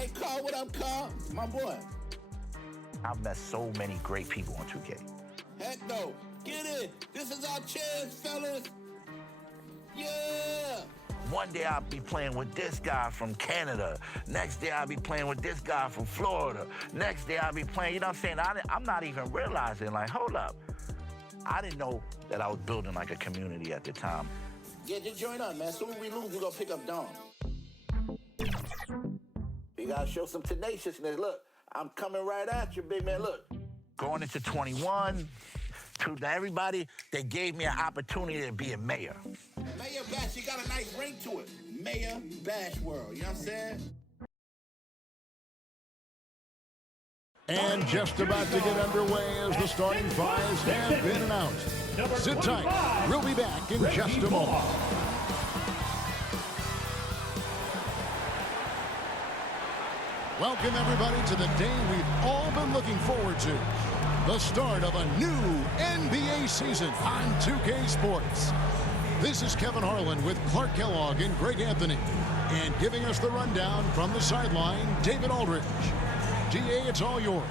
Hey, Carl, what up, Carl? My boy. I've met so many great people on 2K. Heck no. Get it. This is our chance, fellas. Yeah. One day I'll be playing with this guy from Canada. Next day I'll be playing with this guy from Florida. Next day I'll be playing, you know what I'm saying? I'm not even realizing, like, hold up. I didn't know that I was building like a community at the time. Yeah, just join up, man. As soon as we lose, we're going to pick up Dawn. You got to show some tenaciousness. Look, I'm coming right at you, big man. Look. Going into 21, to everybody, they gave me an opportunity to be a mayor. Mayor Bash, you got a nice ring to it. Mayor Bash World, you know what I'm saying? And just about to get underway as the starting fives have been announced. Sit tight. We'll be back in just a moment. Welcome, everybody, to the day we've all been looking forward to. The start of a new NBA season on 2K Sports. This is Kevin Harlan with Clark Kellogg and Greg Anthony. And giving us the rundown from the sideline, David Aldridge. DA, it's all yours.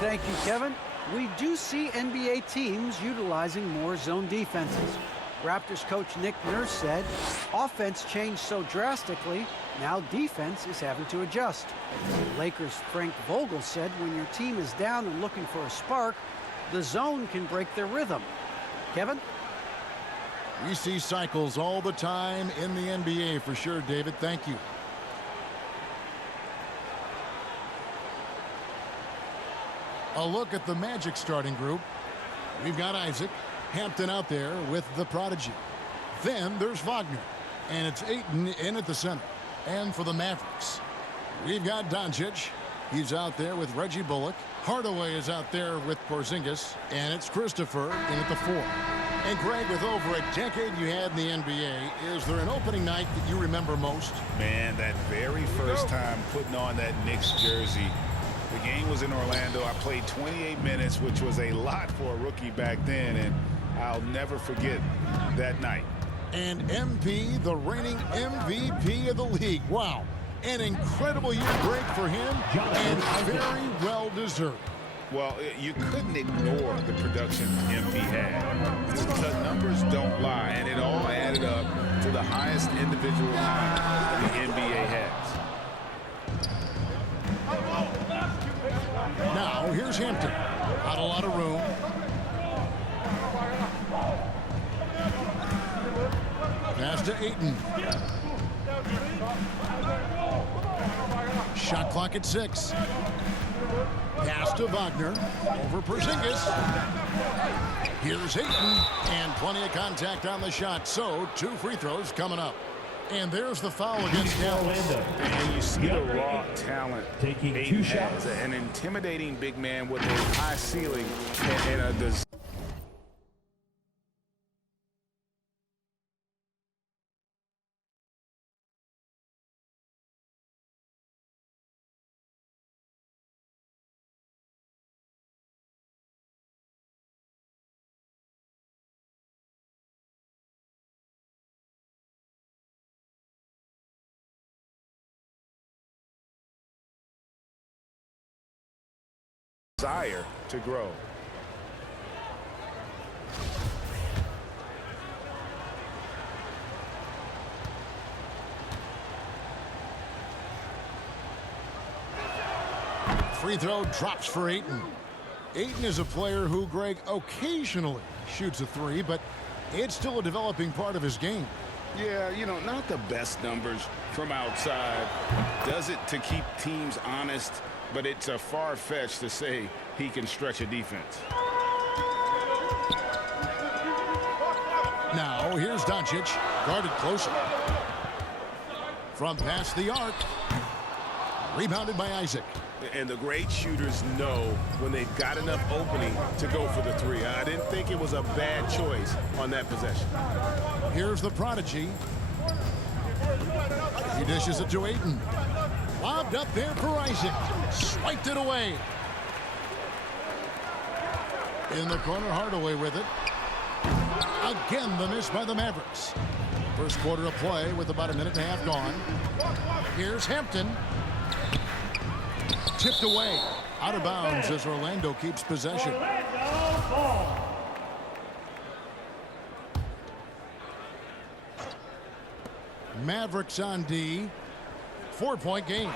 Thank you, Kevin. We do see NBA teams utilizing more zone defenses. Raptors coach Nick Nurse said, offense changed so drastically, now defense is having to adjust. Lakers' Frank Vogel said when your team is down and looking for a spark, the zone can break their rhythm. Kevin? We see cycles all the time in the NBA for sure, David. Thank you. A look at the Magic starting group. We've got Isaac, Hampton out there with the prodigy. Then there's Wagner, and it's Ayton in at the center. And for the Mavericks, we've got Doncic. He's out there with Reggie Bullock. Hardaway is out there with Porzingis, and it's Christopher in at the 4. And Greg, with over a decade you had in the NBA, is there an opening night that you remember most? Man, that very first time putting on that Knicks jersey. The game was in Orlando. I played 28 minutes, which was a lot for a rookie back then, and I'll never forget that night. And MP, the reigning MVP of the league. Wow, an incredible year break for him, and very well deserved. Well, you couldn't ignore the production MP had. The numbers don't lie, and it all added up to the highest individual honor the NBA has. Now, here's Hampton. Not a lot of room. Pass to Ayton. Shot clock at 6. Pass to Wagner. Over Porzingis. Here's Ayton. And plenty of contact on the shot. So, 2 free throws coming up. And there's the foul against Dallas. And you see the raw talent taking 2 shots. An intimidating big man with a high ceiling and a desire. To grow. Free throw drops for Ayton. Ayton is a player who, Greg, occasionally shoots a 3, but it's still a developing part of his game. Yeah, you know, not the best numbers from outside. Does it to keep teams honest, but it's a far-fetched to say he can stretch a defense. Now, here's Doncic, guarded closer. From past the arc. Rebounded by Isaac. And the great shooters know when they've got enough opening to go for the 3. I didn't think it was a bad choice on that possession. Here's the prodigy. He dishes it to Ayton. Lobbed up there for Isaac. Swiped it away. In the corner, Hardaway with it. Again, the miss by the Mavericks. First quarter of play with about a minute and a half gone. Here's Hampton. Chipped away. Out of bounds as Orlando keeps possession. Mavericks on D. 4-point game.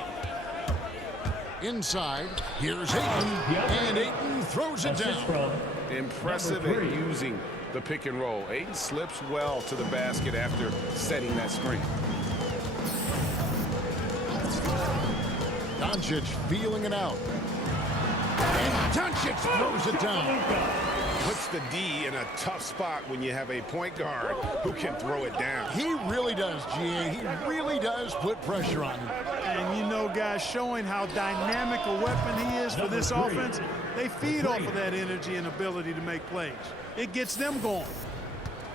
Inside, here's Ayton, and Ayton throws it down. Impressive at using the pick and roll. Ayton slips well to the basket after setting that screen. Doncic feeling it out. And Doncic throws it down. Puts the D in a tough spot when you have a point guard who can throw it down. He really does, GA. He really does put pressure on him. And you know, guys, showing how dynamic a weapon he is for this offense, they feed off of that energy and ability to make plays. It gets them going.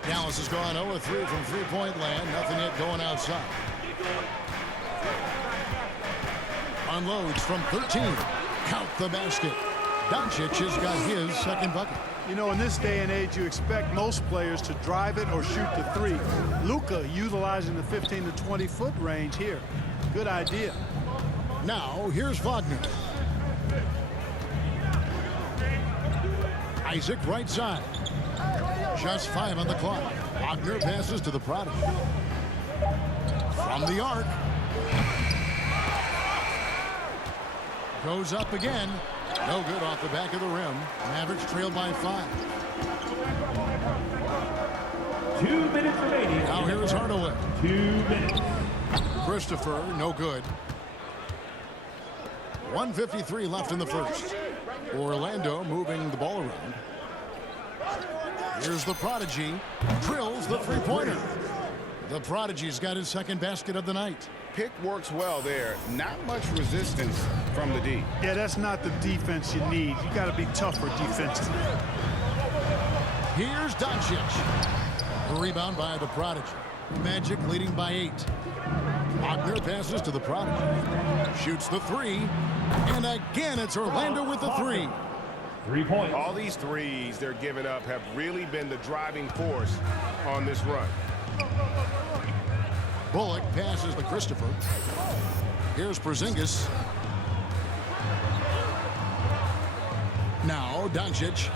Dallas has gone 0-3 from three-point land. Nothing yet going outside. Unloads from 13. Count the basket. Doncic has got his second bucket. You know, in this day and age, you expect most players to drive it or shoot the three. Luka utilizing the 15 to 20-foot range here. Good idea. Now, here's Wagner. Isaac right side. Just 5 on the clock. Wagner passes to the Prodigy. From the arc. Goes up again. No good off the back of the rim. Mavericks trail by 5. 2 minutes remaining. Now here's Hardaway. 2 minutes. Christopher, no good. 1:53 left in the first. Orlando moving the ball around. Here's the Prodigy. Drills the three-pointer. The Prodigy's got his second basket of the night. Pick works well there. Not much resistance from the D. Yeah, that's not the defense you need. You got to be tougher defensively. Here's Doncic. A rebound by the Prodigy. Magic leading by 8. Wagner passes to the Prodigy. Shoots the three. And again, it's Orlando with the three. 3 points. All these threes they're giving up have really been the driving force on this run. Bullock passes to Christopher. Here's Porzingis. Now Doncic.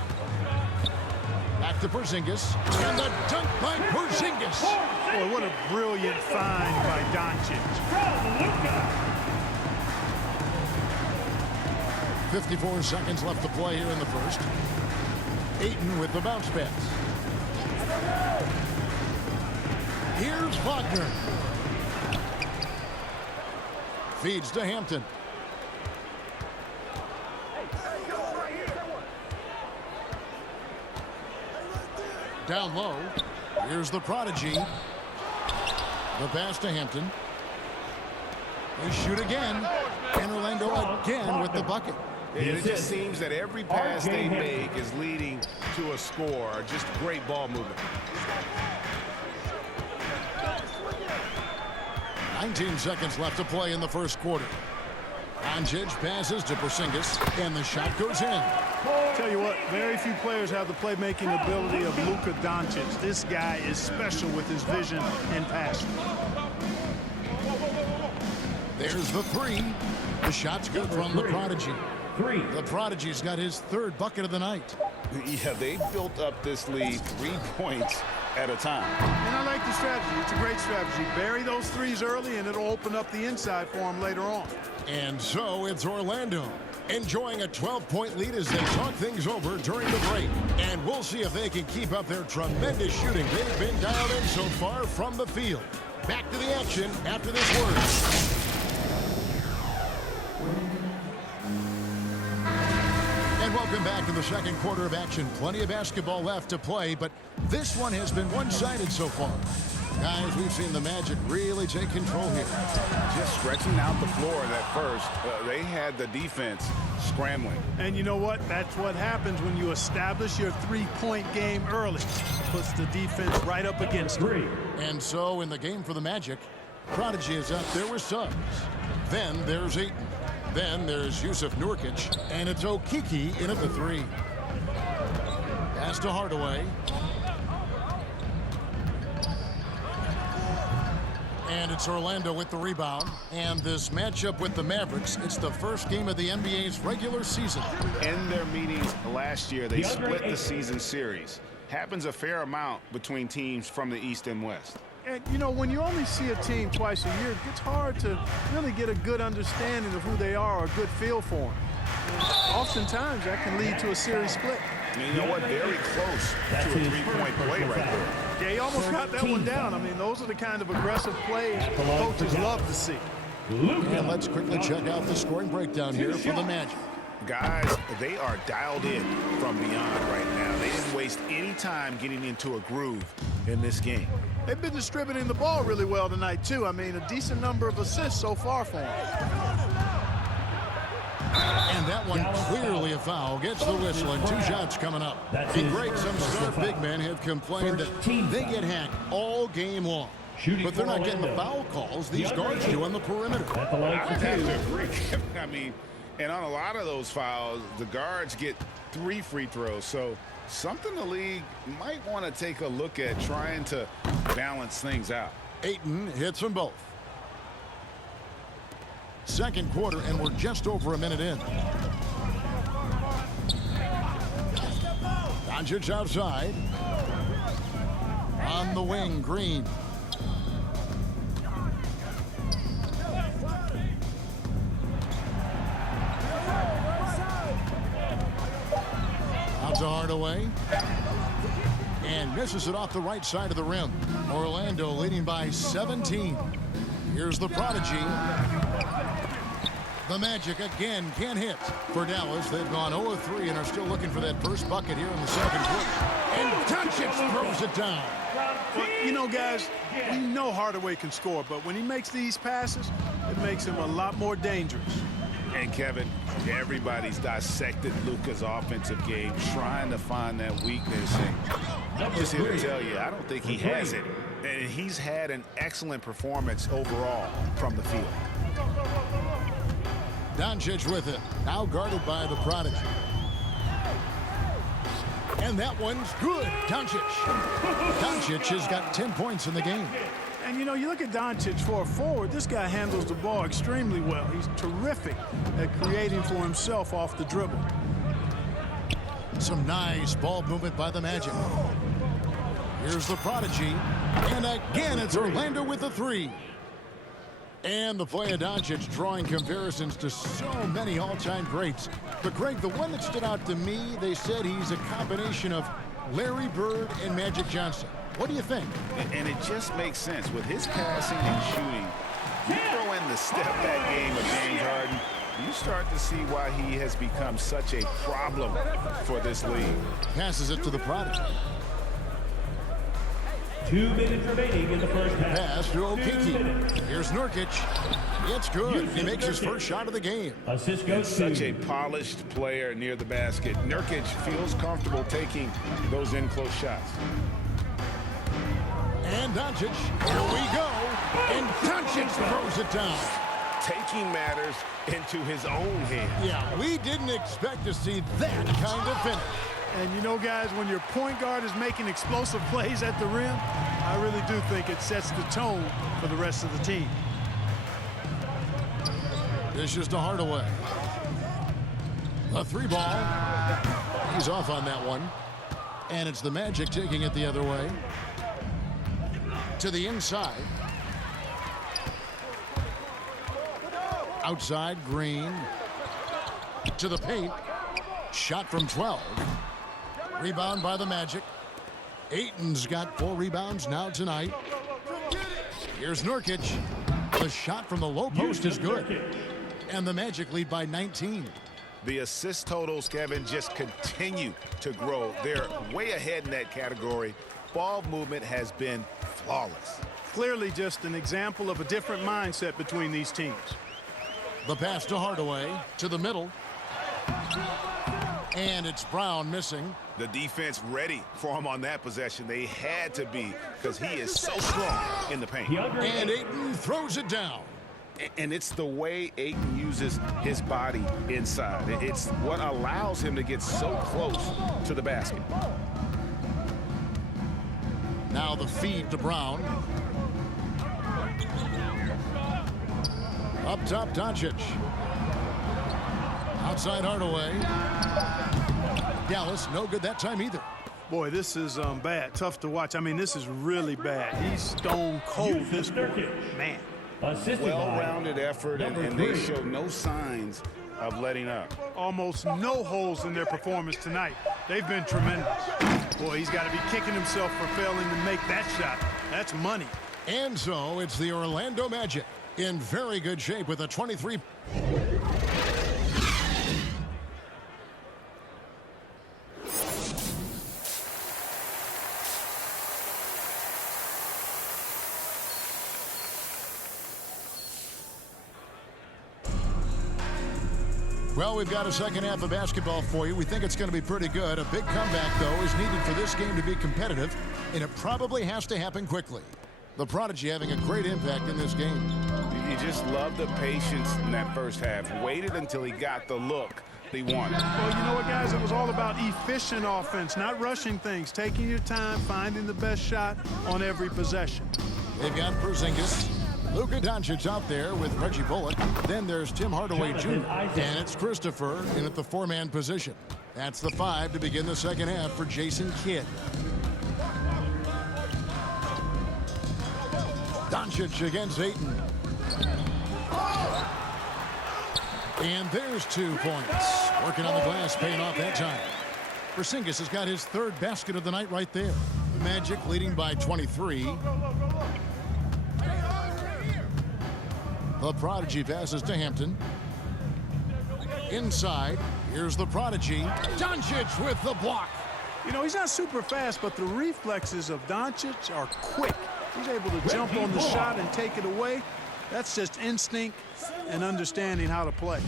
Back to Porzingis. And the dunk by Porzingis. Boy, what a brilliant find by Doncic. 54 seconds left to play here in the first. Ayton with the bounce pass. Here's Wagner. Feeds to Hampton. Down low. Here's the Prodigy. The pass to Hampton. They shoot again. And Orlando again with the bucket. It just seems that every pass they make is leading to a score. Just great ball movement. 19 seconds left to play in the first quarter. Doncic passes to Porzingis, and the shot goes in. Tell you what, very few players have the playmaking ability of Luka Doncic. This guy is special with his vision and passion. There's the three. The shot's good from the Prodigy. The Prodigy's got his third bucket of the night. Yeah, they built up this lead 3 points at a time. And I like the strategy. It's a great strategy. Bury those threes early, and it'll open up the inside for them later on. And so it's Orlando enjoying a 12-point lead as they talk things over during the break. And we'll see if they can keep up their tremendous shooting they've been dialed in so far from the field. Back to the action after this word. And welcome back to the second quarter of action. Plenty of basketball left to play, but this one has been one-sided so far. Guys, we've seen the Magic really take control here. Just stretching out the floor at first. They had the defense scrambling. And you know what? That's what happens when you establish your three-point game early. Puts the defense right up against them. And so in the game for the Magic, Prodigy is up there with subs. Then there's Ayton. Then there's Yusuf Nurkic, and it's Okiki in at the three. Pass to Hardaway. And it's Orlando with the rebound. And this matchup with the Mavericks, it's the first game of the NBA's regular season. In their meetings last year, they split the season series. Happens a fair amount between teams from the East and West. And, you know, when you only see a team twice a year, it gets hard to really get a good understanding of who they are or a good feel for them. And oftentimes, that can lead to a series split. And you know what? Very close to a three-point play right there. Yeah, he almost got that one down. I mean, those are the kind of aggressive plays coaches love to see. And let's quickly check out the scoring breakdown here for the Magic. Guys, they are dialed in from beyond right now. They didn't waste any time getting into a groove in this game. They've been distributing the ball really well tonight, too. I mean, a decent number of assists so far for them. And that one clearly a foul. Gets the whistle and 2 shots coming up. And great, some star big men have complained that they get hacked all game long. But they're not getting the foul calls these guards do on the perimeter. I would have to agree. I mean, and on a lot of those fouls, the guards get 3 free throws. So something the league might want to take a look at trying to balance things out. Ayton hits them both. Second quarter, and we're just over a minute in. Doncic outside. On the wing, Green. Out to Hardaway. And misses it off the right side of the rim. Orlando leading by 17. Here's the prodigy. The Magic again can't hit for Dallas. They've gone 0-3 and are still looking for that first bucket here in the second quarter. And Doncic throws it down. Well, you know, guys, we know Hardaway can score, but when he makes these passes, it makes him a lot more dangerous. And Kevin, everybody's dissected Luka's offensive game, trying to find that weakness. And I'm just here to tell you, I don't think he has it. And he's had an excellent performance overall from the field. Doncic with it. Now guarded by the prodigy. And that one's good. Doncic. Doncic has got 10 points in the game. And, you know, you look at Doncic for a forward, this guy handles the ball extremely well. He's terrific at creating for himself off the dribble. Some nice ball movement by the Magic. Here's the prodigy. And again, it's Orlando with the 3. And the play of Doncic drawing comparisons to so many all-time greats. But, Greg, the one that stood out to me, they said he's a combination of Larry Bird and Magic Johnson. What do you think? And it just makes sense. With his passing and shooting, you throw in the step-back game of James Harden, you start to see why he has become such a problem for this league. Passes it to the prodigy. 2 minutes remaining in the first half. Pass to Okeke. Here's Nurkic. It's good. He makes his first shot of the game. Assist goes Such a polished player near the basket. Nurkic feels comfortable taking those in-close shots. And Doncic, here we go. And Doncic throws it down. Taking matters into his own hands. Yeah, we didn't expect to see that kind of finish. And, you know, guys, when your point guard is making explosive plays at the rim, I really do think it sets the tone for the rest of the team. Dishes to Hardaway. A 3 ball. He's off on that one. And it's the Magic taking it the other way. To the inside. Outside, Green. To the paint. Shot from 12. Rebound by the Magic. Ayton's got 4 rebounds now tonight. Here's Nurkic. The shot from the low post is good. And the Magic lead by 19. The assist totals, Kevin, just continue to grow. They're way ahead in that category. Ball movement has been flawless. Clearly just an example of a different mindset between these teams. The pass to Hardaway. To the middle. And it's Brown missing. The defense ready for him on that possession. They had to be, because he is so strong in the paint. And Ayton throws it down. And it's the way Ayton uses his body inside. It's what allows him to get so close to the basket. Now the feed to Brown. Up top, Doncic. Outside Hardaway. Dallas, no good that time either. Boy, this is bad. Tough to watch. I mean, this is really bad. He's stone cold this quarter. Man. Well-rounded effort, and they show no signs of letting up. Almost no holes in their performance tonight. They've been tremendous. Boy, he's got to be kicking himself for failing to make that shot. That's money. And so it's the Orlando Magic in very good shape with a 23. Well, we've got a second half of basketball for you. We think it's going to be pretty good. A big comeback, though, is needed for this game to be competitive, and it probably has to happen quickly. The Prodigy having a great impact in this game. You just love the patience in that first half. Waited until he got the look he wanted. Well, you know what, guys? It was all about efficient offense, not rushing things, taking your time, finding the best shot on every possession. They've got Porzingis. Luka Doncic out there with Reggie Bullock. Then there's Tim Hardaway Jr. And it's Christopher in at the four-man position. That's the 5 to begin the second half for Jason Kidd. Doncic against Ayton. And there's 2 points. Working on the glass, paying off that time. Porzingis has got his 3rd basket of the night right there. The Magic leading by 23. The Prodigy passes to Hampton. Inside, here's the Prodigy. Doncic with the block. You know, he's not super fast, but the reflexes of Doncic are quick. He's able to jump on the shot and take it away. That's just instinct and understanding how to play.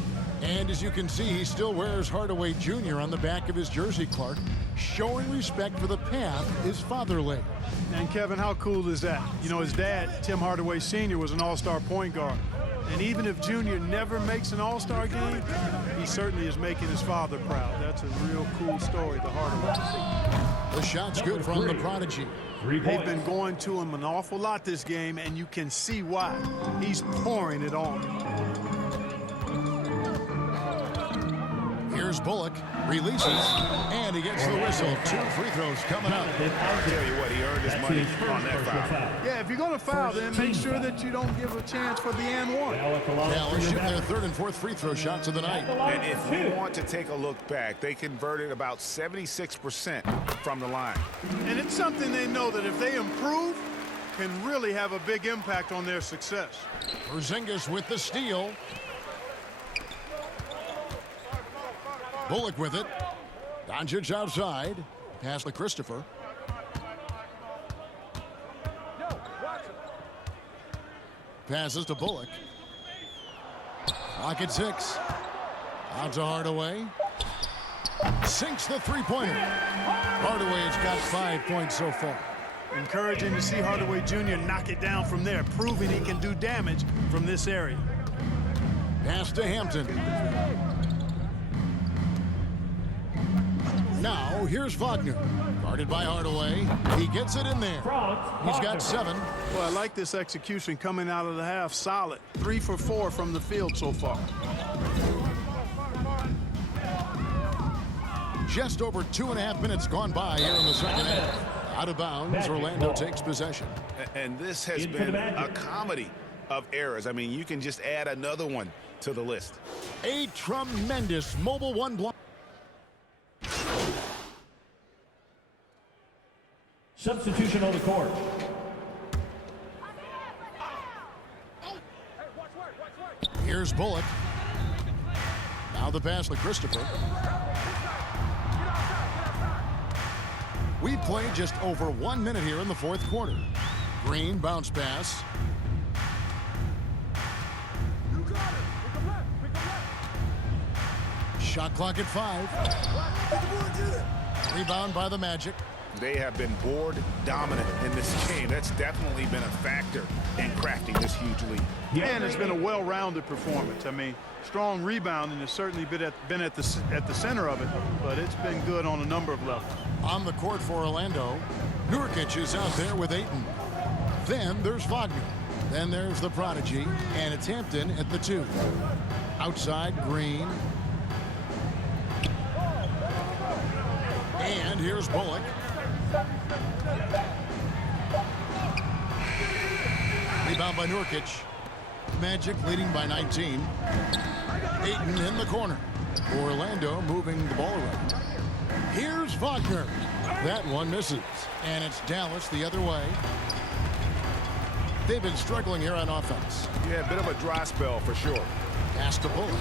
And as you can see, he still wears Hardaway Jr. on the back of his jersey, Clark, showing respect for the path his father laid. And Kevin, how cool is that? You know, his dad, Tim Hardaway Sr., was an all-star point guard. And even if Junior never makes an all-star game, he certainly is making his father proud. That's a real cool story, the Hardaway. The shot's good from the Prodigy. They've been going to him an awful lot this game, and you can see why. He's pouring it on. Here's Bullock, releases, and he gets the whistle. 2 free throws coming up. I'll tell you what, he earned his money on that foul. Yeah, if you're going to foul, then make sure that you don't give a chance for the and one. Dallas shooting their 3rd and 4th free throw shots of the night. And if you want to take a look back, they converted about 76% from the line. And it's something they know that if they improve, can really have a big impact on their success. Porzingis with the steal. Bullock with it. Doncic outside. Pass to Christopher. Passes to Bullock. Clock at 6. Out to Hardaway. Sinks the three-pointer. Hardaway has got 5 points so far. Encouraging to see Hardaway Jr. knock it down from there, proving he can do damage from this area. Pass to Hampton. Now, here's Wagner. Guarded by Hardaway. He gets it in there. He's got 7. Well, I like this execution coming out of the half. Solid. 3 for 4 from the field so far. Just over 2.5 minutes gone by here in the second half. Out of bounds, Orlando takes possession. And this has been a comedy of errors. I mean, you can just add another one to the list. A tremendous mobile one block. Substitution on the court. Here's Bullock. Now the pass to Christopher. We've played just over 1 minute here in the 4th quarter. Green bounce pass. Shot clock at 5. Rebound by the Magic. They have been board dominant in this game. That's definitely been a factor in crafting this huge lead. And it's been a well-rounded performance. I mean, strong rebounding has certainly been at the center of it, but it's been good on a number of levels. On the court for Orlando, Nurkic is out there with Ayton. Then there's Wagner. Then there's the prodigy, and it's Hampton at the 2. Outside, Green. And here's Bullock. Rebound by Nurkic. Magic leading by 19. Ayton in the corner. Orlando moving the ball around. Here's Wagner. That one misses. And it's Dallas the other way. They've been struggling here on offense. Yeah, a bit of a dry spell for sure. Pass to Bullock.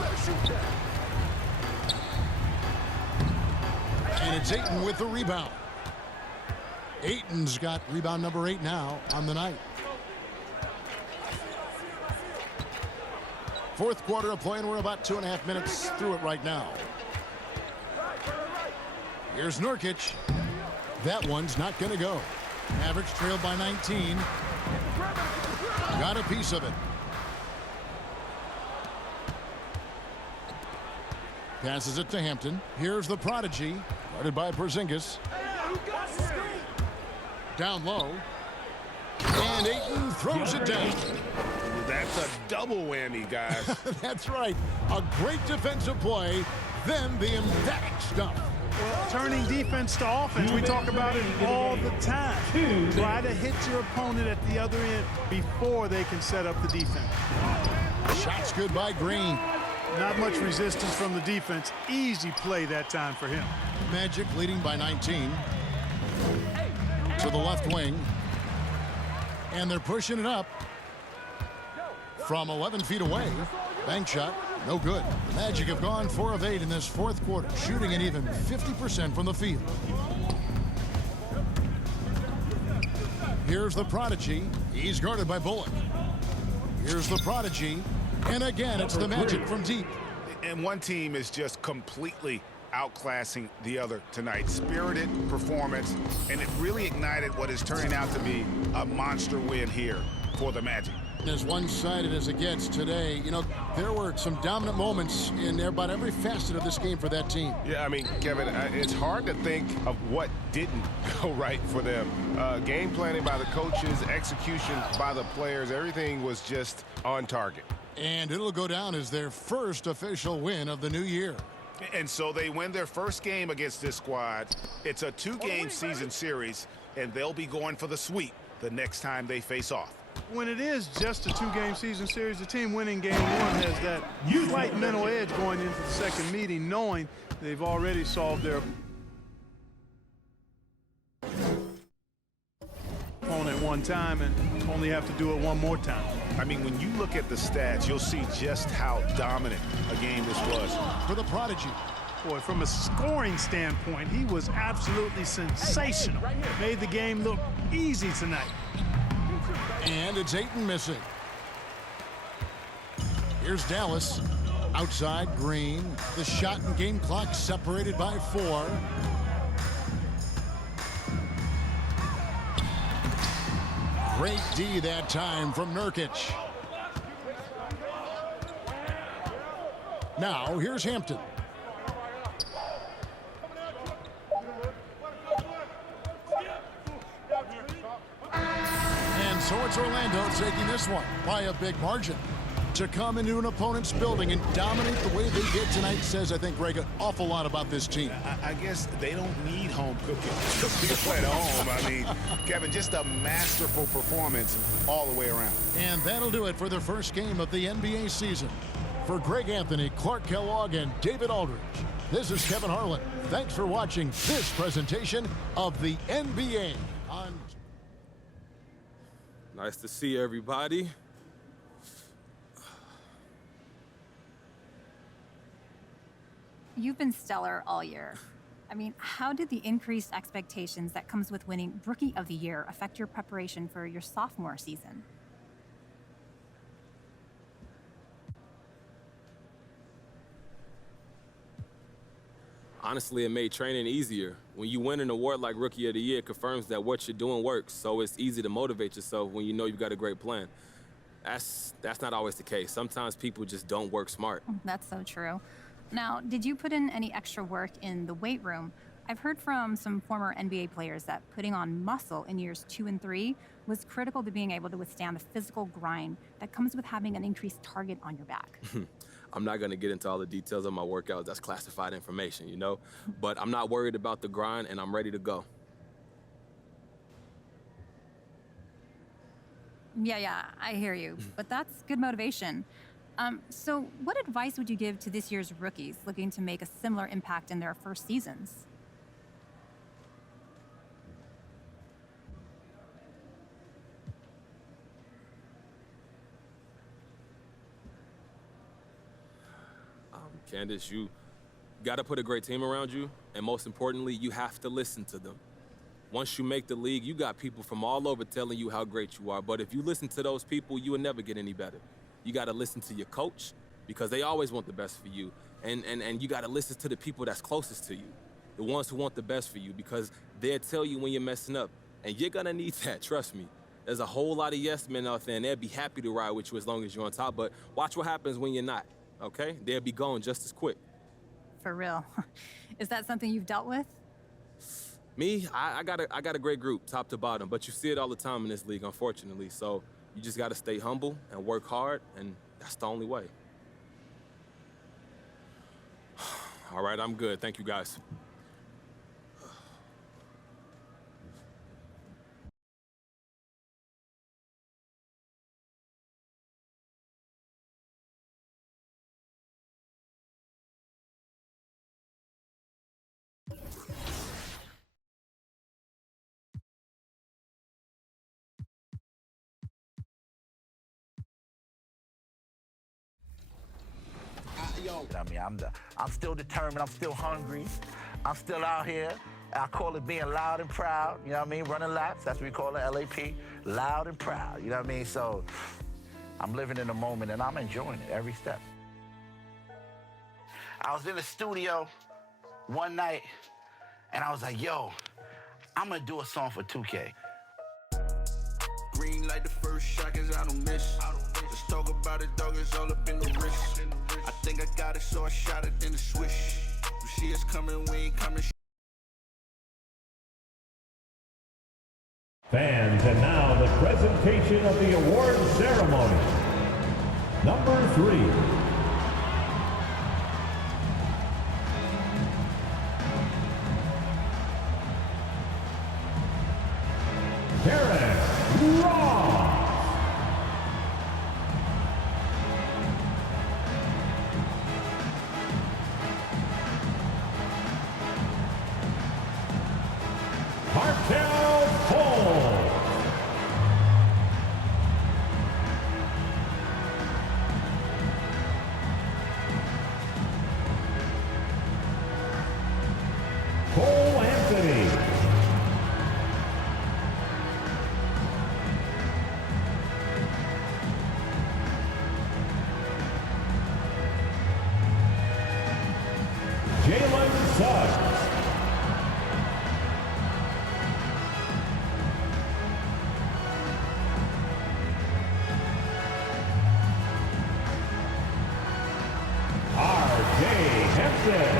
And it's Ayton with the rebound. Ayton's got rebound number 8 now on the night. Fourth quarter of play, and we're about 2.5 minutes through it right now. Here's Nurkic. That one's not going to go. Mavericks trailed by 19. Got a piece of it. Passes it to Hampton. Here's the prodigy, guarded by Porzingis. Down low. And Ayton throws it down. That's a double whammy, guys. That's right. A great defensive play, then the emphatic stuff. Well, turning defense to offense, we talk about it all the time. Try to hit your opponent at the other end before they can set up the defense. Shots good by Green. Not much resistance from the defense. Easy play that time for him. Magic leading by 19. To the left wing. And they're pushing it up. From 11 feet away. Bank shot. No good. The Magic have gone 4 of 8 in this fourth quarter, shooting an even 50% from the field. Here's the prodigy. He's guarded by Bullock. Here's the prodigy. And again, it's the Magic from deep. And one team is just completely outclassing the other tonight. Spirited performance, and it really ignited what is turning out to be a monster win here for the Magic. As one-sided as it gets today, you know, there were some dominant moments in about every facet of this game for that team. Yeah, I mean, Kevin, it's hard to think of what didn't go right for them. Game planning by the coaches, execution by the players, everything was just on target. And it'll go down as their first official win of the new year. And so they win their first game against this squad. It's a 2-game season series, and they'll be going for the sweep the next time they face off. When it is just a 2-game season series, the team winning game 1 has that slight mental edge going into the second meeting, knowing they've already solved their opponent one time and only have to do it one more time. I mean, when you look at the stats, you'll see just how dominant a game this was. For the prodigy. Boy, from a scoring standpoint, he was absolutely sensational. Made the game look easy tonight. And it's Ayton missing. Here's Dallas. Outside, Green. The shot and game clock separated by 4. Great D that time from Nurkic. Now, here's Hampton. And so it's Orlando taking this one by a big margin. To come into an opponent's building and dominate the way they did tonight says, I think, Greg, an awful lot about this team. I guess they don't need home cooking to feel at home. I mean, Kevin, just a masterful performance all the way around. And that'll do it for the first game of the NBA season. For Greg Anthony, Clark Kellogg, and David Aldridge, this is Kevin Harlan. Thanks for watching this presentation of the NBA on... Nice to see everybody. You've been stellar all year. I mean, how did the increased expectations that comes with winning Rookie of the Year affect your preparation for your sophomore season? Honestly, it made training easier. When you win an award like Rookie of the Year, it confirms that what you're doing works, so it's easy to motivate yourself when you know you've got a great plan. That's not always the case. Sometimes people just don't work smart. That's so true. Now, did you put in any extra work in the weight room? I've heard from some former NBA players that putting on muscle in years 2 and 3 was critical to being able to withstand the physical grind that comes with having an increased target on your back. I'm not going to get into all the details of my workouts. That's classified information, you know? But I'm not worried about the grind, and I'm ready to go. Yeah, I hear you. But that's good motivation. So what advice would you give to this year's rookies looking to make a similar impact in their first seasons? Candace, you got to put a great team around you, and most importantly, you have to listen to them. Once you make the league, you got people from all over telling you how great you are, but if you listen to those people, you will never get any better. You got to listen to your coach, because they always want the best for you, and you got to listen to the people that's closest to you, the ones who want the best for you, because they'll tell you when you're messing up, and you're going to need that, trust me. There's a whole lot of yes men out there, and they'll be happy to ride with you as long as you're on top, but watch what happens when you're not. Okay? They'll be gone just as quick. For real. Is that something you've dealt with? Me, I got a great group, top to bottom, but you see it all the time in this league, unfortunately. So you just got to stay humble and work hard, and that's the only way. All right, I'm good. Thank you, guys. I mean, I'm still determined. I'm still hungry. I'm still out here. I call it being loud and proud. You know what I mean? Running laps. That's what we call it, LAP. Loud and proud. You know what I mean? So I'm living in the moment, and I'm enjoying it every step. I was in the studio one night, and I was like, yo, I'm going to do a song for 2K. Green like the first shot, cause I don't miss. Let's talk about it, dog, it's all up in the wrist. I think I got it, so I shot it in the swish. You see us coming, we ain't coming. Fans, and now the presentation of the award ceremony. Number 3. Karen Ross. Markel Foles. Cole Anthony. Jalen Suggs. R.J. Hampton.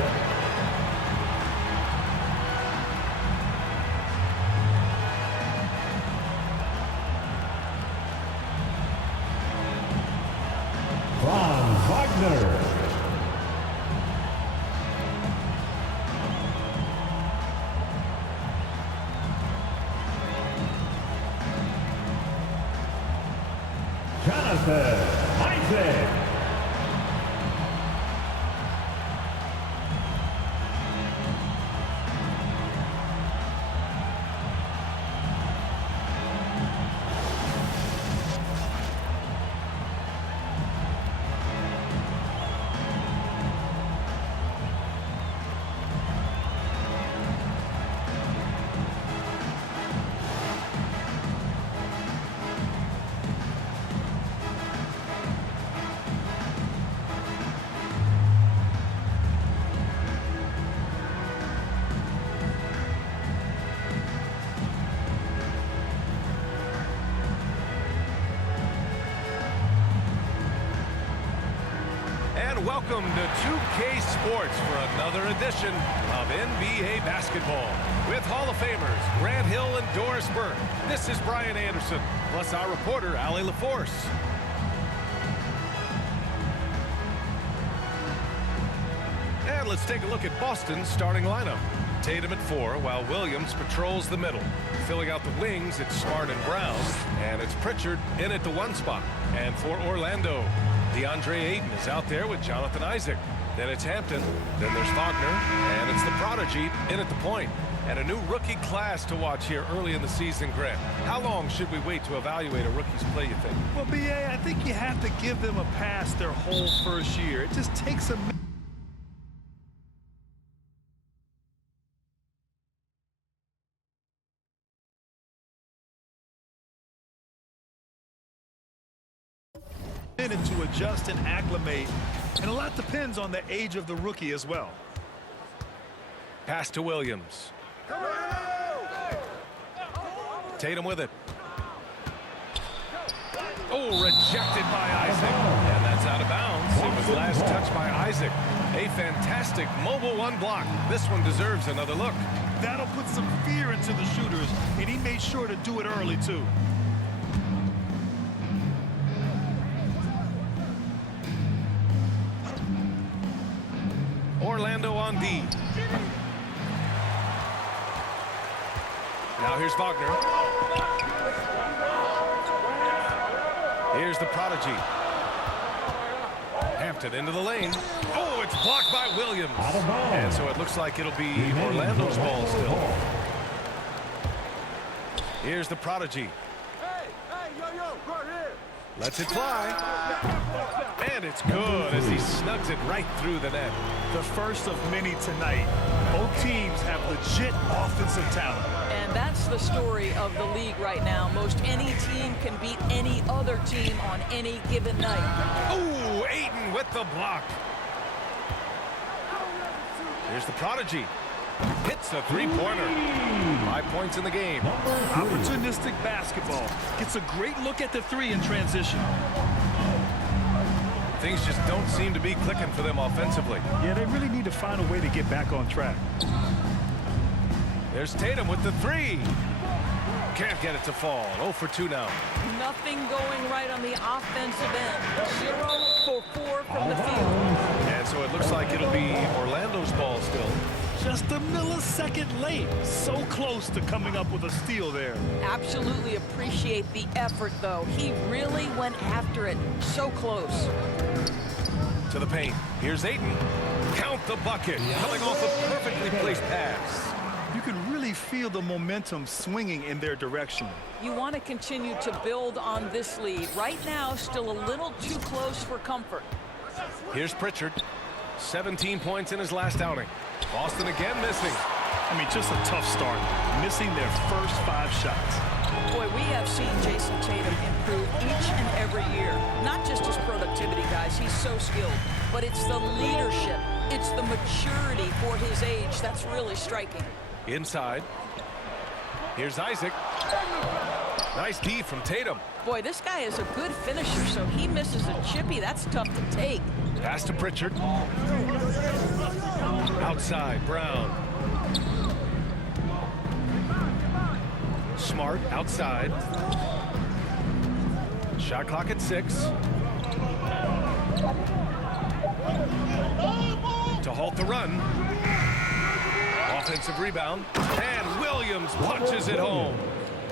Ron Wagner. Jonathan Isaac. Welcome to 2K Sports for another edition of NBA basketball with Hall of Famers Grant Hill and Doris Burke. This is Brian Anderson, plus our reporter, Allie LaForce. And let's take a look at Boston's starting lineup. Tatum at 4, while Williams patrols the middle. Filling out the wings, it's Smart and Brown, and it's Pritchard in at the 1 spot. And for Orlando, DeAndre Ayton is out there with Jonathan Isaac. Then it's Hampton, then there's Wagner, and it's the prodigy in at the point. And a new rookie class to watch here early in the season, Grant. How long should we wait to evaluate a rookie's play, you think? Well, B.A., I think you have to give them a pass their whole first year. It just takes a minute to adjust and acclimate, and a lot depends on the age of the rookie as well. Pass to Williams. Tatum with it. Oh, rejected by Isaac. And that's out of bounds. It was last touched by Isaac. A fantastic mobile 1 block. This one deserves another look. That'll put some fear into the shooters, and he made sure to do it early, too. Orlando on D. Now here's Wagner. Here's the prodigy. Hampton into the lane. Oh, it's blocked by Williams. And so it looks like it'll be Orlando's ball still. Here's the prodigy. Lets it fly. And it's good as he snugs it right through the net. The first of many tonight. Both teams have legit offensive talent. And that's the story of the league right now. Most any team can beat any other team on any given night. Oh, Ayton with the block. Here's the prodigy. Hits the three-pointer. 5 points in the game. Opportunistic basketball. Gets a great look at the 3 in transition. Things just don't seem to be clicking for them offensively. Yeah, they really need to find a way to get back on track. There's Tatum with the 3. Can't get it to fall. 0 for 2 now. Nothing going right on the offensive end. 0 for 4 from the field. And so it looks like it'll be Orlando's ball still. Just a millisecond late. So close to coming up with a steal there. Absolutely appreciate the effort, though. He really went after it. So close. To the paint. Here's Ayton. Count the bucket. Coming off a perfectly placed pass. You can really feel the momentum swinging in their direction. You want to continue to build on this lead. Right now, still a little too close for comfort. Here's Pritchard. 17 points in his last outing. Boston again missing. I mean, just a tough start. Missing their first 5 shots. Boy, we have seen Jason Tatum improve each and every year. Not just his productivity, guys. He's so skilled. But it's the leadership. It's the maturity for his age that's really striking. Inside. Here's Isaac. Nice D from Tatum. Boy, this guy is a good finisher, so he misses a chippy. That's tough to take. Pass to Pritchard. Outside, Brown. Smart, outside. Shot clock at 6. To halt the run. Offensive rebound. And Williams punches it home.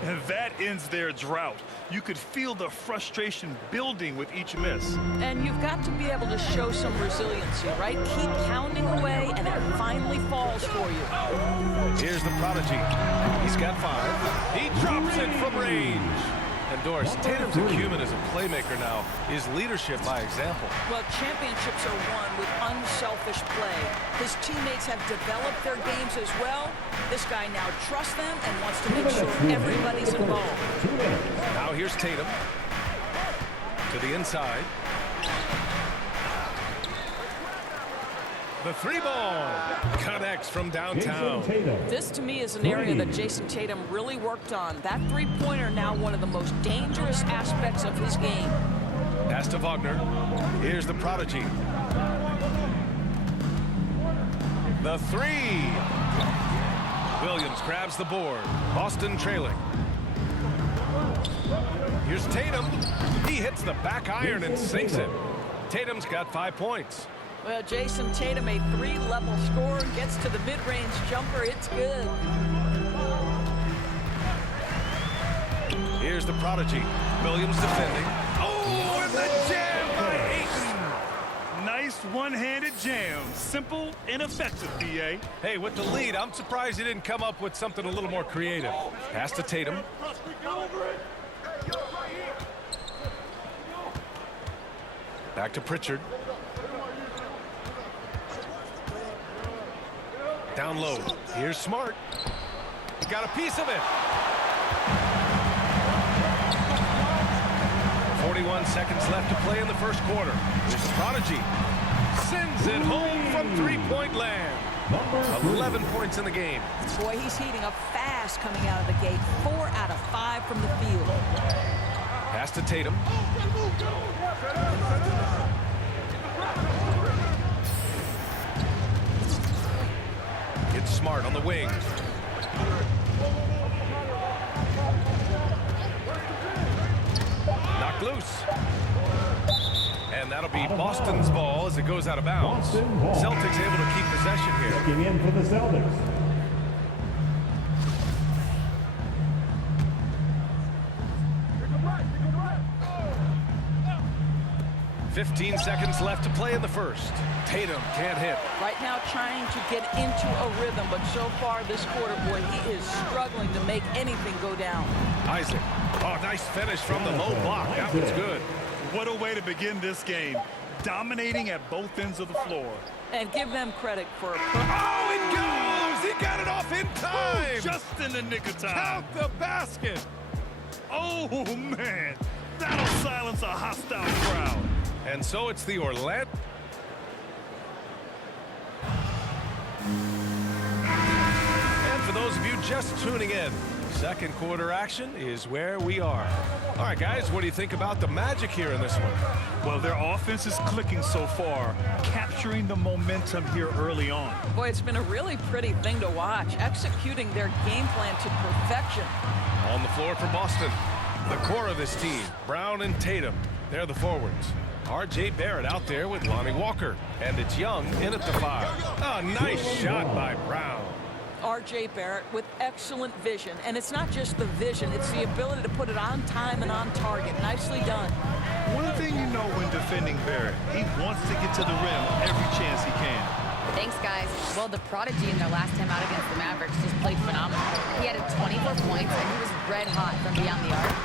And that ends their drought. You could feel the frustration building with each miss. And you've got to be able to show some resiliency, right? Keep pounding away, and it finally falls for you. Here's the prodigy. He's got 5. He drops it from range. And Doris, Tatum's acumen as a playmaker now is leadership by example. Well, championships are won with unselfish play. His teammates have developed their games as well. This guy now trusts them and wants to make sure everybody's involved. Now here's Tatum. To the inside. The 3-ball connects from downtown. This, to me, is an area that Jason Tatum really worked on. That 3-pointer now one of the most dangerous aspects of his game. Pass to Wagner. Here's the prodigy. The three. Williams grabs the board. Boston trailing. Here's Tatum. He hits the back iron and sinks it. Tatum's got 5 points. Well, Jason Tatum, a 3-level scorer, gets to the mid-range jumper. It's good. Here's the prodigy. Williams defending. Oh, and the jam by Ayton. Nice one-handed jam. Simple and effective, B.A. Hey, with the lead, I'm surprised he didn't come up with something a little more creative. Pass to Tatum. Back to Pritchard. Down low. Here's Smart. He got a piece of it. 41 seconds left to play in the first quarter. Here's the prodigy. Sends it home from three-point land. 11 points in the game. Boy, he's heating up fast coming out of the gate. 4 out of 5 from the field. Pass to Tatum. It's Smart on the wing. Knocked loose. And that'll be Boston's ball as it goes out of bounds. Celtics able to keep possession here. Checking in for the Celtics. 15 seconds left to play in the first. Tatum can't hit. Right now trying to get into a rhythm, but so far this quarter, boy, he is struggling to make anything go down. Isaac. Oh, nice finish from the low block. That was good. What a way to begin this game. Dominating at both ends of the floor. And give them credit for a... Oh, it goes! He got it off in time! Just in the nick of time. Count the basket! Oh, man. That'll silence a hostile crowd. And so it's the Orlando. And for those of you just tuning in, second quarter action is where we are. All right, guys, what do you think about the Magic here in this one? Well, their offense is clicking so far, capturing the momentum here early on. Boy, it's been a really pretty thing to watch, executing their game plan to perfection. On the floor for Boston, the core of this team, Brown and Tatum, they're the forwards. R.J. Barrett out there with Lonnie Walker. And it's Young in at the 5. A nice shot by Brown. R.J. Barrett with excellent vision. And it's not just the vision, it's the ability to put it on time and on target. Nicely done. One thing you know when defending Barrett, he wants to get to the rim every chance he can. Thanks, guys. Well, the prodigy in their last time out against the Mavericks just played phenomenal. He had 24 points, and he was red hot from beyond the arc,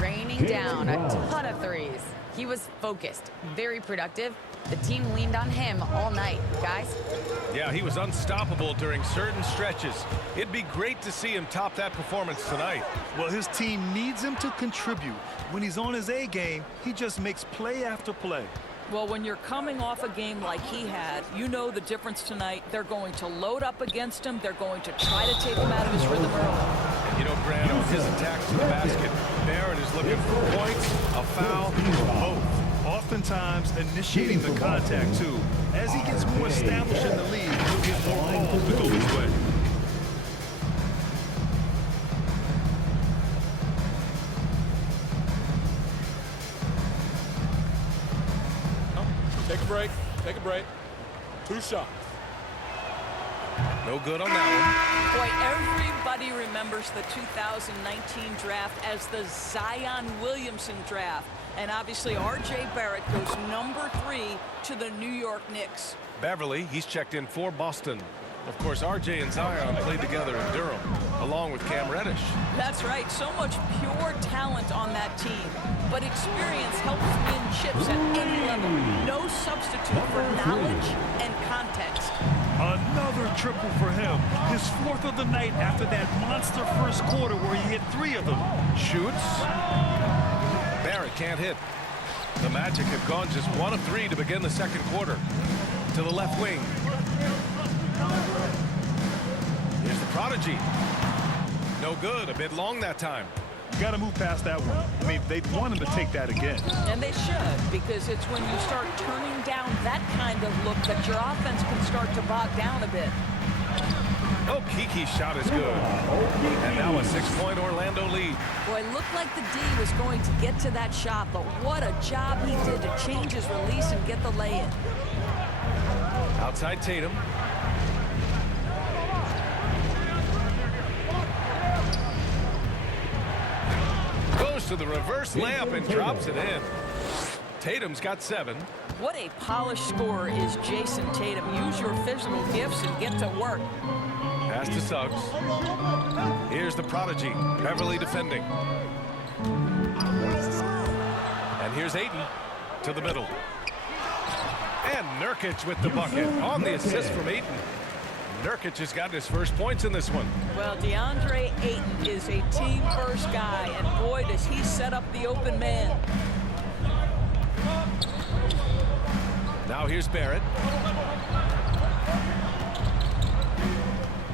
raining down a ton of threes. He was focused, very productive. The team leaned on him all night, guys. Yeah, he was unstoppable during certain stretches. It'd be great to see him top that performance tonight. Well, his team needs him to contribute. When he's on his A game, he just makes play after play. Well, when you're coming off a game like he had, you know the difference tonight. They're going to load up against him. They're going to try to take him out of his rhythm early. And you know, Grant, on his attacks to the basket, Barrett is looking for points, a foul, or both. Oftentimes initiating the contact, too. As he gets more established in the league, he'll get more calls to go his way. Take a break. Take a break. 2 shots. No good on that Boy, everybody remembers the 2019 draft as the Zion Williamson draft. And obviously, R.J. Barrett goes number 3 to the New York Knicks. one. Beverly, he's checked in for Boston. Of course, R.J. and Zion played together in Durham, along with Cam Reddish. That's right. So much pure talent on that team. But experience helps win chips at any level. No substitute for knowledge and context. Another triple for him. His 4th of the night after that monster first quarter where he hit 3 of them. Shoots. Barrett can't hit. The Magic have gone just 1 of 3 to begin the second quarter. To the left wing. Here's the prodigy. No good. A bit long that time. Got to move past that one. I mean, they want him to take that again. And they should, because it's when you start turning down that kind of look that your offense can start to bog down a bit. Oh, Kiki's shot is good. And now a 6-point Orlando lead. Boy, it looked like the D was going to get to that shot, but what a job he did to change his release and get the lay-in. Outside Tatum. Goes to the reverse layup and drops it in. Tatum's got 7. What a polished scorer is Jason Tatum. Use your physical gifts and get to work. Pass to Suggs. Here's the prodigy, Beverly defending. And here's Ayton to the middle. And Nurkic with the bucket on the assist from Ayton. Nurkic has gotten his first points in this one. Well, DeAndre Ayton is a team-first guy, and boy, does he set up the open man. Now here's Barrett.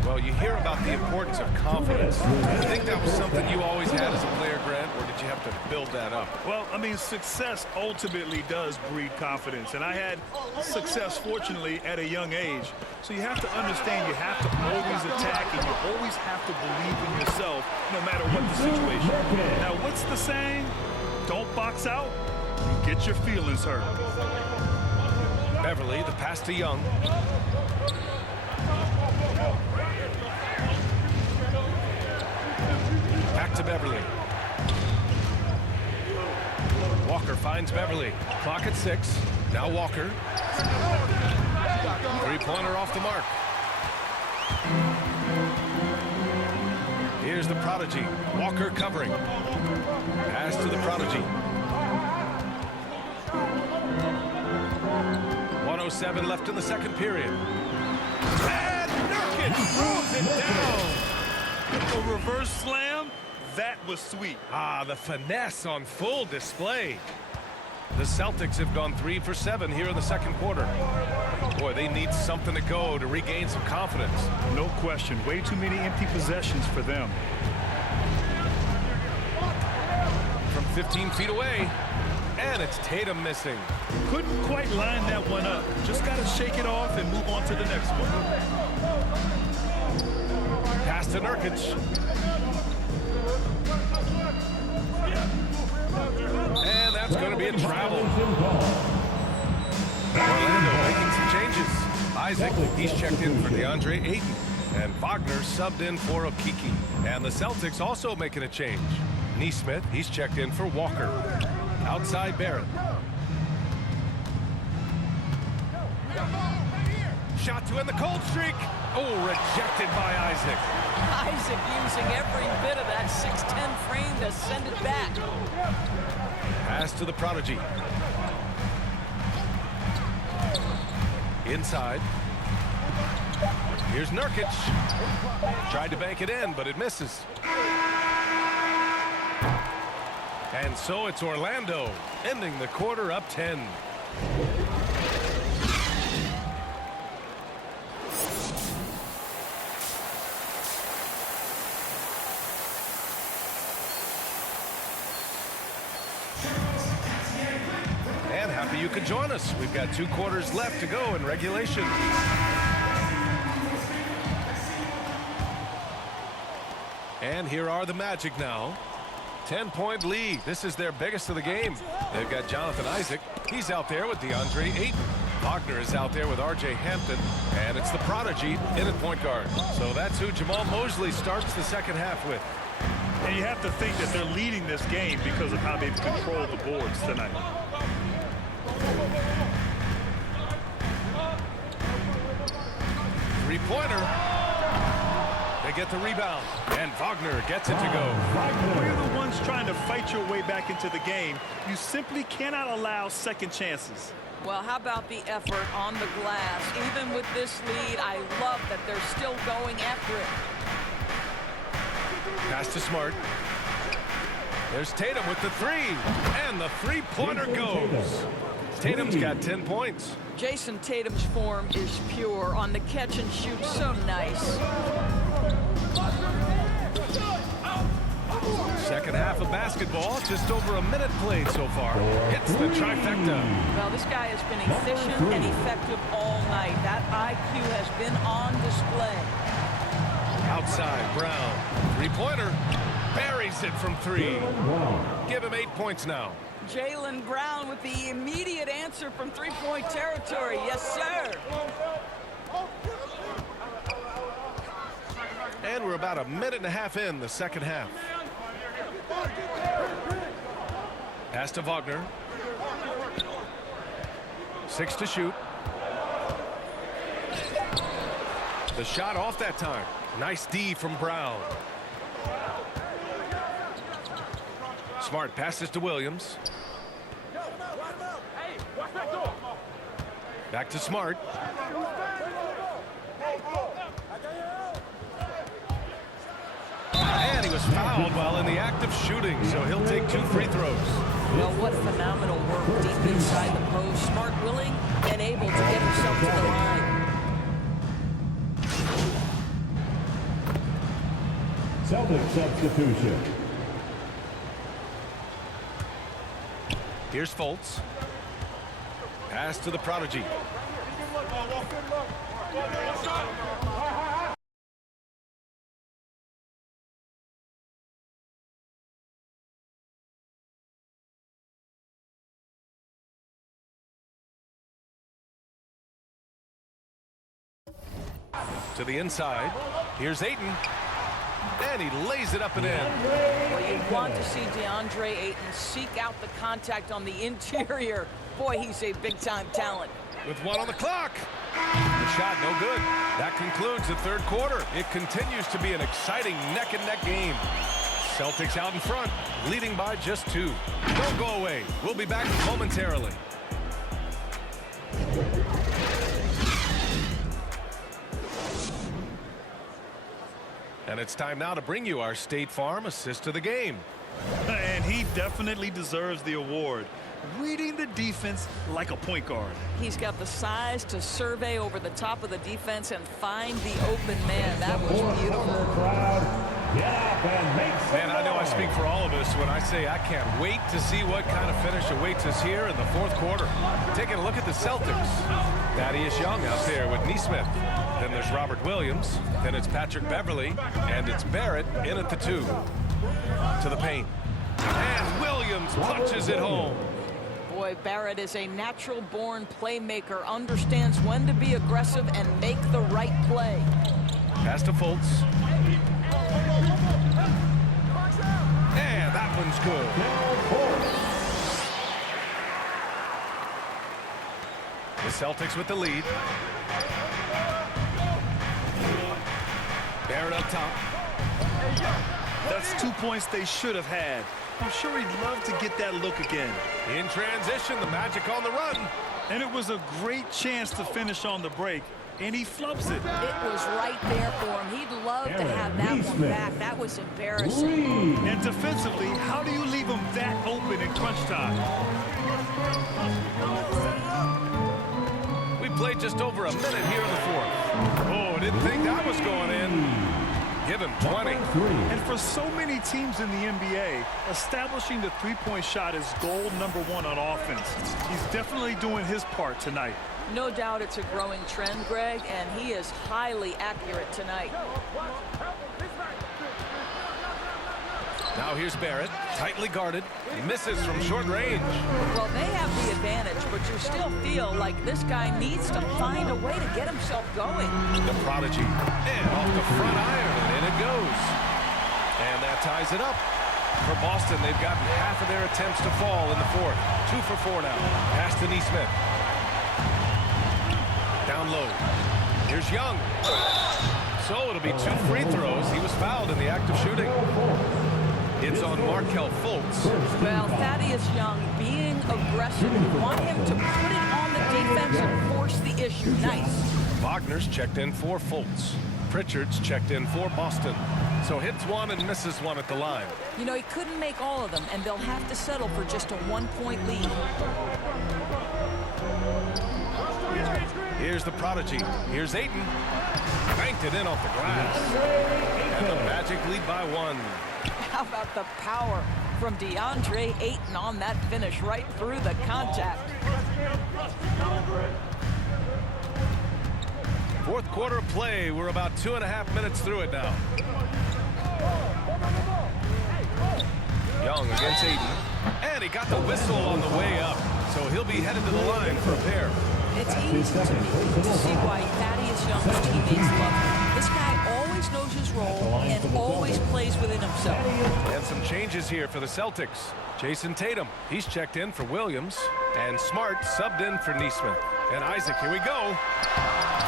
Well, you hear about the importance of confidence. Do you think that was something you always had as a player, Grant, or did you have to build that up? Well, I mean, success ultimately does breed confidence. And I had success, fortunately, at a young age. So you have to understand you have to always attack and you always have to believe in yourself no matter what the situation. Now, what's the saying? Don't box out, you get your feelings hurt. Beverly, the pass to Young. Back to Beverly. Walker finds Beverly. Clock at 6. Now Walker. Three-pointer off the mark. Here's the prodigy. Walker covering. Pass to the prodigy. 1:07 left in the second period. And Nurkic throws it down. A reverse slam, that was sweet. Ah, the finesse on full display. The Celtics have gone 3 for 7 here in the second quarter. Boy, they need something to go to regain some confidence. No question. Way too many empty possessions for them. From 15 feet away. And it's Tatum missing. Couldn't quite line that one up. Just got to shake it off and move on to the next one. Pass to Nurkic. And that's going to be a travel. Orlando making some changes. Isaac, he's checked in for DeAndre Ayton. And Wagner subbed in for Okiki. And the Celtics also making a change. Nesmith, he's checked in for Walker. Outside Barrett. Shot to end the cold streak. Oh, rejected by Isaac. Isaac using every bit of that 6'10" frame to send it back. Pass to the prodigy. Inside. Here's Nurkic. Tried to bank it in, but it misses. And so it's Orlando, ending the quarter up 10. And happy you could join us. We've got 2 quarters left to go in regulation. And here are the Magic now. 10-point lead. This is their biggest of the game. They've got Jonathan Isaac. He's out there with DeAndre Ayton. Wagner is out there with R.J. Hampton. And it's the prodigy in at point guard. So that's who Jamal Mosley starts the second half with. And you have to think that they're leading this game because of how they've controlled the boards tonight. Three-pointer. They get the rebound, and Wagner gets it to go. When you're the ones trying to fight your way back into the game, you simply cannot allow second chances. Well, how about the effort on the glass? Even with this lead, I love that they're still going after it. Pass to Smart. There's Tatum with the 3, and the three-pointer goes. Tatum's got 10 points. Jason Tatum's form is pure on the catch and shoot. So nice. Second half of basketball, just over a minute played so far. Hits the trifecta. Well, this guy has been efficient and effective all night. That IQ has been on display. Outside, Brown. Three-pointer. Buries it from 3. Give him 8 points now. Jaylen Brown with the immediate answer from three-point territory. Yes, sir. And we're about a minute and a half in the second half. Pass to Wagner. 6 to shoot. The shot off that time. Nice D from Brown. Smart passes to Williams. Back to Smart. And he was fouled while in the act of shooting, so he'll take 2 free throws. Well, what phenomenal work deep inside the post. Smart, willing, and able to get himself to the line. Celtic substitution. Here's Fultz. Pass to the prodigy. To the inside. Here's Ayton. And he lays it up and in. Well, you want to see DeAndre Ayton seek out the contact on the interior. Boy, he's a big-time talent. With 1 on the clock. The shot no good. That concludes the third quarter. It continues to be an exciting neck-and-neck game. Celtics out in front, leading by just 2. Don't go away. We'll be back momentarily. And it's time now to bring you our State Farm assist of the game. And he definitely deserves the award. Reading the defense like a point guard. He's got the size to survey over the top of the defense and find the open man. That was beautiful. Man, I know I speak for all of us when I say I can't wait to see what kind of finish awaits us here in the fourth quarter. Taking a look at the Celtics. Thaddeus Young out there with Neesmith. Then there's Robert Williams. Then it's Patrick Beverly. And it's Barrett in at the 2. To the paint. And Williams punches it home. Boy, Barrett is a natural-born playmaker, understands when to be aggressive and make the right play. Pass to Fultz. And that one's good. The Celtics with the lead. Barrett up top. That's 2 points they should have had. I'm sure he'd love to get that look again. In transition, the Magic on the run. And it was a great chance to finish on the break, and he flubs it. It was right there for him. He'd love to have that one back. That was embarrassing. And defensively, how do you leave him that open in crunch time? We played just over a minute here in the fourth. Oh, didn't think that was going in. Give him 20. And for so many teams in the NBA, establishing the three-point shot is goal number 1 on offense. He's definitely doing his part tonight. No doubt it's a growing trend, Greg, and he is highly accurate tonight. Now here's Barrett, tightly guarded, misses from short range. Well, they have the advantage, but you still feel like this guy needs to find a way to get himself going. The prodigy, and off the front iron, and in it goes. And that ties it up. For Boston, they've gotten half of their attempts to fall in the fourth. 2 for 4 now. Pass to Neesmith. Down low. Here's Young. So it'll be 2 free throws. He was fouled in the act of shooting. It's on Markelle Fultz. Well, Thaddeus Young being aggressive. You want him to put it on the defense and force the issue. Nice. Wagner's checked in for Fultz. Pritchard's checked in for Boston. So hits 1 and misses 1 at the line. You know, he couldn't make all of them, and they'll have to settle for just a 1-point lead. Here's the prodigy. Here's Ayton. Banked it in off the glass. And the Magic lead by 1. How about the power from DeAndre Ayton on that finish right through the contact? Fourth quarter of play. We're about 2.5 minutes through it now. Young against Ayton. And he got the whistle on the way up. So he'll be headed to the line for a pair. It's easy to me to see why Thaddeus Young's teammates love him. This guy always knows his role and always plays within himself. And some changes here for the Celtics. Jason Tatum, he's checked in for Williams. And Smart subbed in for Neesmith. And Isaac, here we go.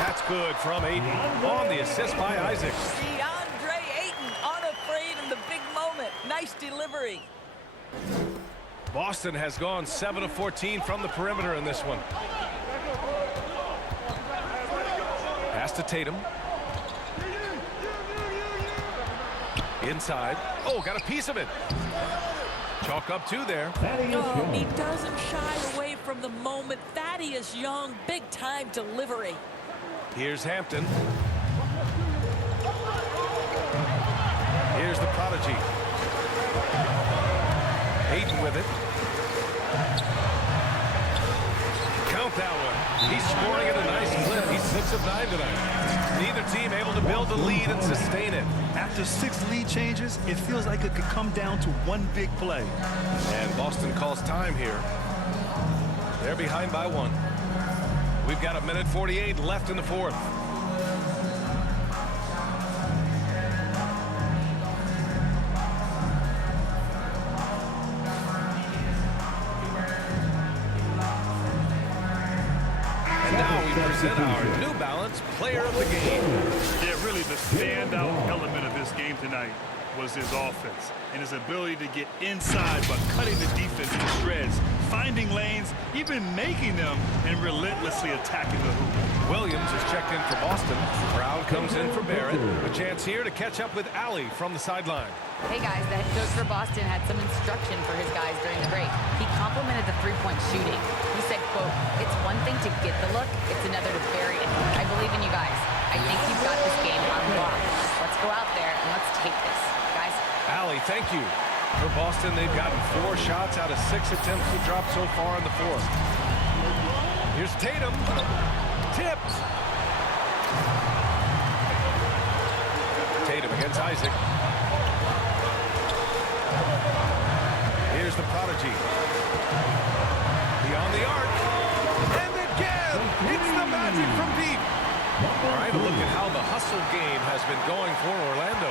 That's good from Ayton on the assist by Isaac. DeAndre Ayton unafraid in the big moment. Nice delivery. Boston has gone 7 of 14 from the perimeter in this one. Pass to Tatum. Inside. Oh, got a piece of it. Chalk up 2 there. Oh, he doesn't shy away from the moment. Thaddeus Young, big time delivery. Here's Hampton. Here's the prodigy. Ayton with it. Count that one. He's scoring at a nice clip. He's 6 of 9 tonight. Neither team able to build a lead and sustain it. After 6 lead changes, it feels like it could come down to one big play. And Boston calls time here. They're behind by 1. We've got 1:48 left in the fourth. And now we present our New Balance Player of the Game. Yeah, really the standout element of this game tonight was his offense and his ability to get inside by cutting the defense to shreds, finding lanes, even making them, and relentlessly attacking the hoop. Williams is checked in for Boston. Brown comes in for Barrett. A chance here to catch up with Allie from the sideline. Hey guys, the head coach for Boston had some instruction for his guys during the break. He complimented the three-point shooting. He said, quote, "It's one thing to get the look, it's another to bury it. I believe in you guys. I think you've got this game on lock. Let's go out there and let's take this, guys." Allie, thank you. For Boston, they've gotten 4 shots out of 6 attempts to drop so far in the fourth. Here's Tatum. Tipped. Tatum against Isaac. Here's the prodigy. Beyond the arc. And again, it's the Magic from deep. All right, a look at how the hustle game has been going for Orlando.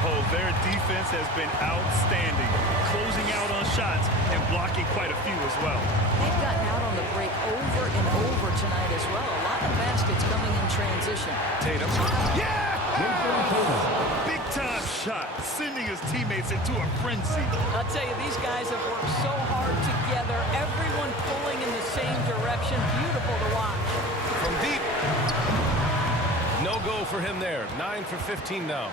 Oh, their defense has been outstanding, closing out on shots and blocking quite a few as well. They've gotten out on the break over and over tonight as well. A lot of baskets coming in transition. Tatum. Yeah! Big time shot, sending his teammates into a frenzy. I'll tell you, these guys have worked so hard together. Everyone pulling in the same direction. Beautiful to watch. From deep. No go for him there. 9 for 15 now.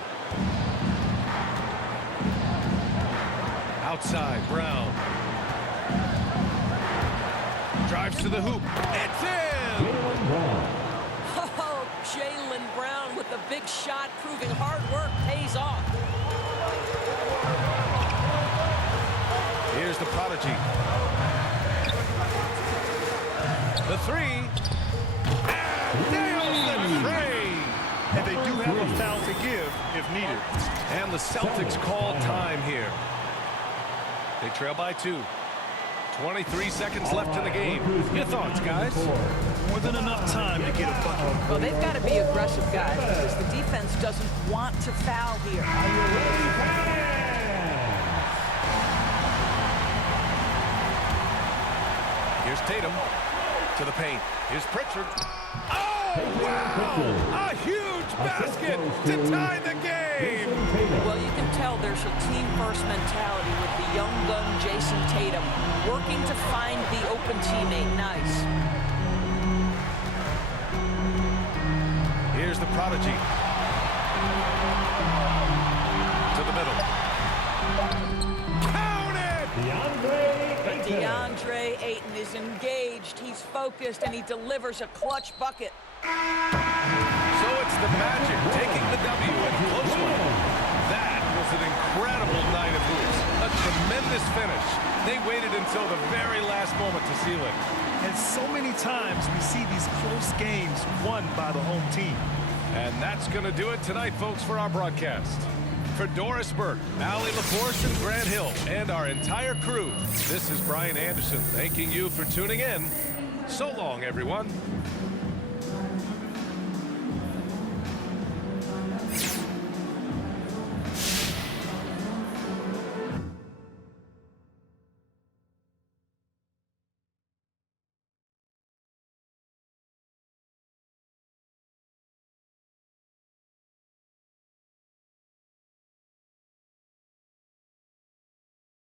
Outside, Brown. Drives to the hoop. It's in! Oh, Jaylen Brown with the big shot, proving hard work pays off. Here's the prodigy. The 3. And nails the tray! And they do have a foul to give if needed. And the Celtics call time here. They trail by 2. 23 seconds left in the game. Your thoughts, guys? More than enough time to get a bucket. Well, they've got to be aggressive, guys, because the defense doesn't want to foul here. Here's Tatum to the paint. Here's Pritchard. Oh, wow! A huge basket to tie the game! Well, you can tell there's a team-first mentality with the young gun Jason Tatum working to find the open teammate. Nice. Here's the prodigy. To the middle. Count it! But DeAndre Ayton is engaged. He's focused, and he delivers a clutch bucket. So it's the Magic taking the W in a close one. That was an incredible night of moment to seal it. And so many times we see these close games won by the home team. And that's going to do it tonight, folks, for our broadcast. For Doris Burke, Allie LaForce, and Grant Hill, and our entire crew, this is Brian Anderson thanking you for tuning in. So long, everyone.